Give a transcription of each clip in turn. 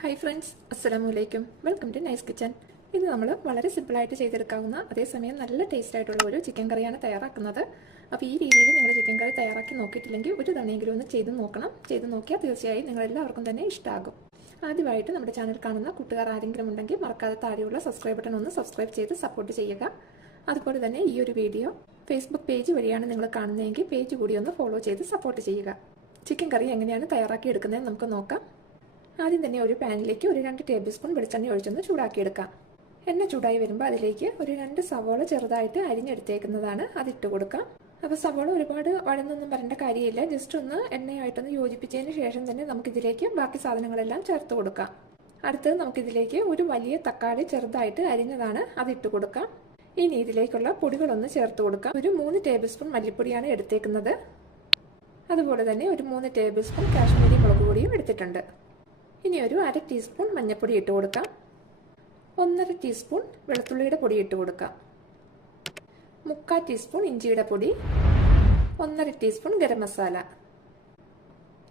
Hi friends, അസ്സലാമലൈക്കും. Welcome to nice kitchen. ഇത് നമ്മൾ വളരെ സിമ്പിളായിട്ട് ചെയ്തെടുക്കാവുന്ന അതേസമയം നല്ല ടേസ്റ്റ് ആയിട്ടുള്ള ഒരു ചിക്കൻ കറിയാണ് തയ്യാറാക്കുന്നത്. അപ്പോൾ ഈ രീതിയിൽ നിങ്ങൾ ചിക്കൻ കറി തയ്യാറാക്കി നോക്കിയിട്ടില്ലെങ്കിൽ ഒരു തവണയെങ്കിലും ഒന്ന് ചെയ്ത് നോക്കണം. ചെയ്ത് നോക്കിയാൽ തീർച്ചയായും നിങ്ങളെല്ലാവർക്കും തന്നെ ഇഷ്ടമാകും. ആദ്യമായിട്ട് നമ്മുടെ ചാനൽ കാണുന്ന കൂട്ടുകാർ ആരെങ്കിലും ഉണ്ടെങ്കിൽ മറക്കാതെ താഴെയുള്ള സബ്സ്ക്രൈബ് ബട്ടൺ ഒന്ന് സബ്സ്ക്രൈബ് ചെയ്ത് സപ്പോർട്ട് ചെയ്യുക. അതുപോലെ തന്നെ ഈ ഒരു വീഡിയോ ഫേസ്ബുക്ക് പേജ് വഴിയാണ് നിങ്ങൾ കാണുന്നതെങ്കിൽ പേജ് കൂടി ഒന്ന് ഫോളോ ചെയ്ത് സപ്പോർട്ട് ചെയ്യുക. ചിക്കൻ കറി എങ്ങനെയാണ് തയ്യാറാക്കി എടുക്കുന്നതെന്ന് നമുക്ക് നോക്കാം. ആദ്യം തന്നെ ഒരു പാനിലേക്ക് ഒരു 2 ടേബിൾ സ്പൂൺ വെളിച്ചെണ്ണ ഒഴിച്ചൊന്ന് ചൂടാക്കിയെടുക്കാം. എണ്ണ ചൂടായി വരുമ്പോൾ അതിലേക്ക് ഒരു 2 സവോള ചെറുതായിട്ട് അരിഞ്ഞെടുത്തേക്കുന്നതാണ്, അതിട്ട് കൊടുക്കാം. അപ്പോൾ സവോള ഒരുപാട് വഴന്നൊന്നും വരേണ്ട കാര്യമില്ല. ജസ്റ്റ് ഒന്ന് എണ്ണയായിട്ടൊന്ന് യോജിപ്പിച്ചതിന് ശേഷം തന്നെ നമുക്കിതിലേക്ക് ബാക്കി സാധനങ്ങളെല്ലാം ചേർത്ത് കൊടുക്കാം. അടുത്തത് നമുക്കിതിലേക്ക് ഒരു വലിയ തക്കാളി ചെറുതായിട്ട് അരിഞ്ഞതാണ്, അതിട്ട് കൊടുക്കാം. ഇനി ഇതിലേക്കുള്ള പൊടികളൊന്ന് ചേർത്ത് കൊടുക്കാം. ഒരു 3 ടേബിൾ സ്പൂൺ മല്ലിപ്പൊടിയാണ് എടുത്തേക്കുന്നത്. അതുപോലെ തന്നെ ഒരു 3 ടേബിൾ സ്പൂൺ കാശ്മീരി മുളക് പൊടിയും എടുത്തിട്ടുണ്ട്. ഇനി ഒരു 1/2 ടീസ്പൂൺ മഞ്ഞൾപ്പൊടി ഇട്ട് കൊടുക്കാം. 1/2 ടീസ്പൂൺ വെളുത്തുള്ളിയുടെ പൊടി ഇട്ട് കൊടുക്കാം. 3/4 ടീസ്പൂൺ ഇഞ്ചിയുടെ പൊടി, 1/2 ടീസ്പൂൺ ഗരം മസാല.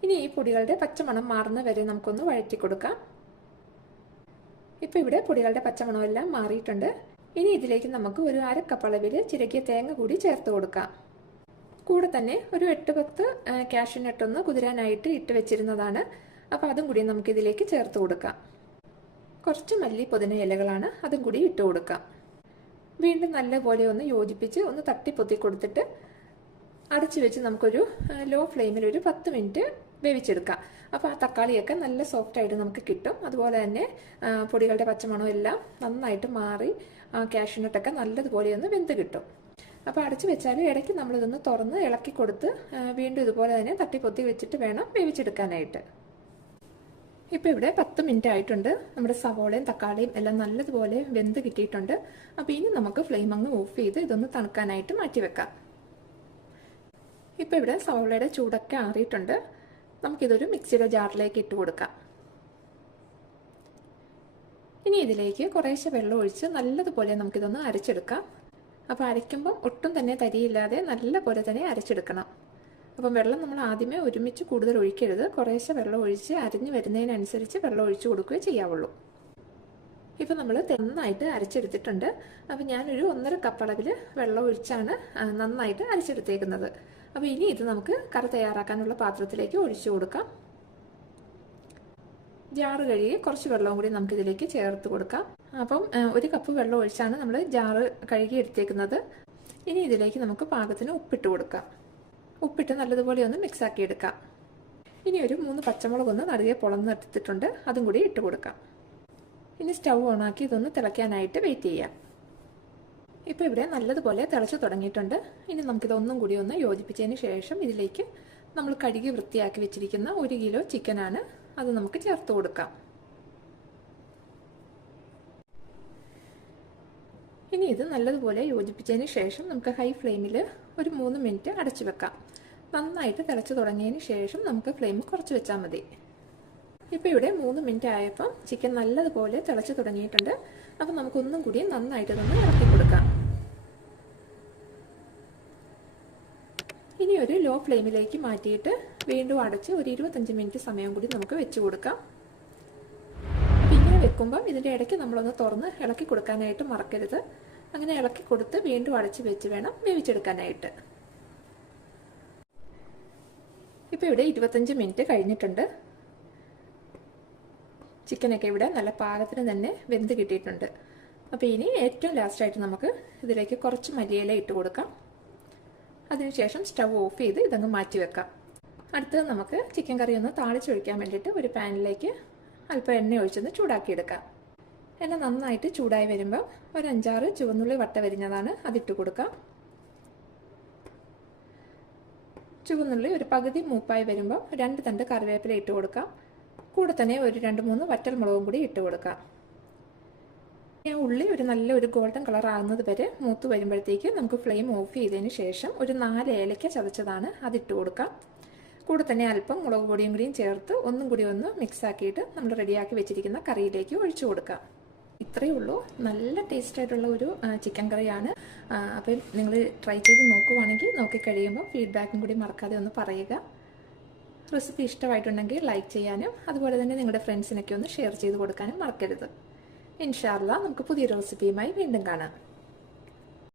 ഇനി ഈ പൊടികളുടെ പച്ചമണം മാറുന്ന വരെ നമുക്കൊന്ന് വഴറ്റി കൊടുക്കാം. ഇപ്പോൾ ഇവിടെ പൊടികളുടെ പച്ചമണമെല്ലാം മാറിയിട്ടുണ്ട്. ഇനി ഇതിലേക്ക് നമുക്ക് ഒരു 1/2 കപ്പ് അളവിൽ ചിരകിയ തേങ്ങ കൂടി ചേർത്ത് കൊടുക്കാം. കൂടെ തന്നെ ഒരു 8-10 കാഷ്യൂനട്ട് ഒന്ന് കുതിരാനായിട്ട് ഇട്ട് വെച്ചിരുന്നതാണ്. അപ്പോൾ അതും കൂടി നമുക്കിതിലേക്ക് ചേർത്ത് കൊടുക്കാം. കുറച്ച് മല്ലി പുതിന ഇലകളാണ്, അതും കൂടി ഇട്ട് കൊടുക്കാം. വീണ്ടും നല്ലപോലെ ഒന്ന് യോജിപ്പിച്ച് ഒന്ന് തട്ടിപ്പൊത്തി കൊടുത്തിട്ട് അടച്ചു വെച്ച് നമുക്കൊരു ലോ ഫ്ലെയിമിൽ ഒരു 10 മിനിറ്റ് വേവിച്ചെടുക്കാം. അപ്പോൾ ആ തക്കാളിയൊക്കെ നല്ല സോഫ്റ്റായിട്ട് നമുക്ക് കിട്ടും. അതുപോലെ തന്നെ പൊടികളുടെ പച്ചമണം എല്ലാം നന്നായിട്ട് മാറി കാഷ്യൂനട്ടൊക്കെ നല്ലതുപോലെ ഒന്ന് വെന്ത് കിട്ടും. അപ്പോൾ അടച്ചു വെച്ചാൽ ഇടയ്ക്ക് നമ്മളിതൊന്ന് തുറന്ന് ഇളക്കി കൊടുത്ത് വീണ്ടും ഇതുപോലെ തന്നെ തട്ടിപ്പൊത്തി വെച്ചിട്ട് വേണം വേവിച്ചെടുക്കാനായിട്ട്. ഇപ്പോൾ ഇവിടെ 10 മിനിറ്റ് ആയിട്ടുണ്ട്. നമ്മുടെ സവോളയും തക്കാളിയും എല്ലാം നല്ലതുപോലെ വെന്ത് കിട്ടിയിട്ടുണ്ട്. അപ്പോൾ ഇനി നമുക്ക് ഫ്ലെയിം അങ്ങ് ഓഫ് ചെയ്ത് ഇതൊന്ന് തണുക്കാനായിട്ട് മാറ്റി വെക്കാം. ഇപ്പോൾ ഇവിടെ സവോളയുടെ ചൂടൊക്കെ ആറിയിട്ടുണ്ട്. നമുക്കിതൊരു മിക്സിയുടെ ജാറിലേക്ക് ഇട്ട് കൊടുക്കാം. ഇനി ഇതിലേക്ക് കുറേശ്ശെ വെള്ളം ഒഴിച്ച് നല്ലതുപോലെ നമുക്കിതൊന്ന് അരച്ചെടുക്കാം. അപ്പോൾ അരയ്ക്കുമ്പം ഒട്ടും തന്നെ തരിയില്ലാതെ നല്ലപോലെ തന്നെ അരച്ചെടുക്കണം. അപ്പം വെള്ളം നമ്മൾ ആദ്യമേ ഒരുമിച്ച് കൂടുതൽ ഒഴിക്കരുത്. കുറേശ്ശെ വെള്ളം ഒഴിച്ച് അരിഞ്ഞ് വരുന്നതിനനുസരിച്ച് വെള്ളം ഒഴിച്ച് കൊടുക്കുകയേ ചെയ്യാവുള്ളൂ. ഇപ്പം നമ്മൾ നന്നായിട്ട് അരച്ചെടുത്തിട്ടുണ്ട്. അപ്പം ഞാനൊരു 1.5 കപ്പ് അളവിൽ വെള്ളം ഒഴിച്ചാണ് നന്നായിട്ട് അരച്ചെടുത്തേക്കുന്നത്. അപ്പോൾ ഇനി ഇത് നമുക്ക് കറി തയ്യാറാക്കാനുള്ള പാത്രത്തിലേക്ക് ഒഴിച്ചു കൊടുക്കാം. ജാറ് കഴുകി കുറച്ച് വെള്ളവും കൂടി നമുക്കിതിലേക്ക് ചേർത്ത് കൊടുക്കാം. അപ്പം 1 കപ്പ് വെള്ളം ഒഴിച്ചാണ് നമ്മൾ ജാറ് കഴുകി എടുത്തേക്കുന്നത്. ഇനി ഇതിലേക്ക് നമുക്ക് പാകത്തിന് ഉപ്പിട്ട് കൊടുക്കാം. ഉപ്പിട്ട് നല്ലതുപോലെ ഒന്ന് മിക്സാക്കി എടുക്കാം. ഇനി ഒരു 3 പച്ചമുളക് ഒന്ന് നടുകെ പൊളന്നെടുത്തിട്ടുണ്ട്, അതും കൂടി ഇട്ട് കൊടുക്കാം. ഇനി സ്റ്റൗ ഓണാക്കി ഇതൊന്ന് തിളയ്ക്കാനായിട്ട് വെയിറ്റ് ചെയ്യാം. ഇപ്പോൾ ഇവിടെ നല്ലതുപോലെ തിളച്ച് തുടങ്ങിയിട്ടുണ്ട്. ഇനി നമുക്കിതൊന്നും കൂടി ഒന്ന് യോജിപ്പിച്ചതിന് ശേഷം ഇതിലേക്ക് നമ്മൾ കഴുകി വൃത്തിയാക്കി വെച്ചിരിക്കുന്ന 1 കിലോ ചിക്കനാണ്, അത് നമുക്ക് ചേർത്ത് കൊടുക്കാം. ഇനി ഇത് നല്ലതുപോലെ യോജിപ്പിച്ചതിന് ശേഷം നമുക്ക് ഹൈ ഫ്ലെയിമിൽ ഒരു 3 മിനിറ്റ് അടച്ചു വെക്കാം. നന്നായിട്ട് തിളച്ച് തുടങ്ങിയതിന് ശേഷം നമുക്ക് ഫ്ലെയിം കുറച്ച് വെച്ചാൽ മതി. ഇപ്പോൾ ഇവിടെ 3 മിനിറ്റ് ആയപ്പം ചിക്കൻ നല്ലതുപോലെ തിളച്ച് തുടങ്ങിയിട്ടുണ്ട്. അപ്പം നമുക്കൊന്നും കൂടി നന്നായിട്ട് ഇതൊന്ന് ഇറക്കി കൊടുക്കാം. ഇനി ഒരു ലോ ഫ്ലെയിമിലേക്ക് മാറ്റിയിട്ട് വീണ്ടും അടച്ച് ഒരു 25 മിനിറ്റ് സമയം കൂടി നമുക്ക് വെച്ച് കൊടുക്കാം. അപ്പം ഇങ്ങനെ വെക്കുമ്പം ഇതിൻ്റെ ഇടയ്ക്ക് നമ്മളൊന്ന് തുറന്ന് ഇളക്കി കൊടുക്കാനായിട്ട് മറക്കരുത്. അങ്ങനെ ഇളക്കി കൊടുത്ത് വീണ്ടും അടച്ച് വെച്ച് വേണം വേവിച്ചെടുക്കാനായിട്ട്. ഇപ്പോൾ ഇവിടെ 25 മിനിറ്റ് കഴിഞ്ഞിട്ടുണ്ട്. ചിക്കനൊക്കെ ഇവിടെ നല്ല പാകത്തിന് തന്നെ വെന്ത് കിട്ടിയിട്ടുണ്ട്. അപ്പോൾ ഇനി ഏറ്റവും ലാസ്റ്റായിട്ട് നമുക്ക് ഇതിലേക്ക് കുറച്ച് മല്ലിയില ഇട്ട് കൊടുക്കാം. അതിനുശേഷം സ്റ്റവ് ഓഫ് ചെയ്ത് ഇതങ്ങ് മാറ്റി വെക്കാം. അടുത്തത് നമുക്ക് ചിക്കൻ കറി ഒന്ന് താളിച്ചൊഴിക്കാൻ വേണ്ടിയിട്ട് ഒരു പാനിലേക്ക് അല്പം എണ്ണ ഒഴിച്ചൊന്ന് ചൂടാക്കിയെടുക്കാം. എണ്ണ നന്നായിട്ട് ചൂടായി വരുമ്പോൾ ഒരു 5-6 ചുവന്നുള്ളി വട്ട വരിഞ്ഞതാണ്, അതിട്ട് കൊടുക്കാം. ചുവന്നുള്ളി ഒരു പകുതി മൂപ്പായി വരുമ്പോൾ 2 തണ്ട് കറിവേപ്പില ഇട്ട് കൊടുക്കാം. കൂടെ തന്നെ ഒരു 2-3 വറ്റൽ മുളകും കൂടി ഇട്ട് കൊടുക്കാം. ആ ഉള്ളി ഒരു നല്ലൊരു ഗോൾഡൻ കളർ ആകുന്നത് വരെ മൂത്ത് വരുമ്പോഴത്തേക്ക് നമുക്ക് ഫ്ലെയിം ഓഫ് ചെയ്തതിന് ശേഷം ഒരു 4 ഏലക്ക ചതച്ചതാണ്, അതിട്ട് കൊടുക്കാം. കൂടെ തന്നെ അല്പം മുളക് പൊടിയും കൂടിയും ചേർത്ത് ഒന്നും കൂടി ഒന്ന് മിക്സ് ആക്കിയിട്ട് നമ്മൾ റെഡിയാക്കി വെച്ചിരിക്കുന്ന കറിയിലേക്ക് ഒഴിച്ചു കൊടുക്കാം. ഇത്രയേ ഉള്ളൂ. നല്ല ടേസ്റ്റ് ആയിട്ടുള്ള ഒരു ചിക്കൻ കറിയാണ്. അപ്പം നിങ്ങൾ ട്രൈ ചെയ്ത് നോക്കുവാണെങ്കിൽ നോക്കി കഴിയുമ്പോൾ ഫീഡ്ബാക്കും കൂടി മറക്കാതെ ഒന്ന് പറയുക. റെസിപ്പി ഇഷ്ടമായിട്ടുണ്ടെങ്കിൽ ലൈക്ക് ചെയ്യാനും അതുപോലെ തന്നെ നിങ്ങളുടെ ഫ്രണ്ട്സിനൊക്കെ ഒന്ന് ഷെയർ ചെയ്ത് കൊടുക്കാനും മറക്കരുത്. ഇൻഷാ അല്ലാഹ് നമുക്ക് പുതിയൊരു റെസിപ്പിയുമായി വീണ്ടും കാണാം.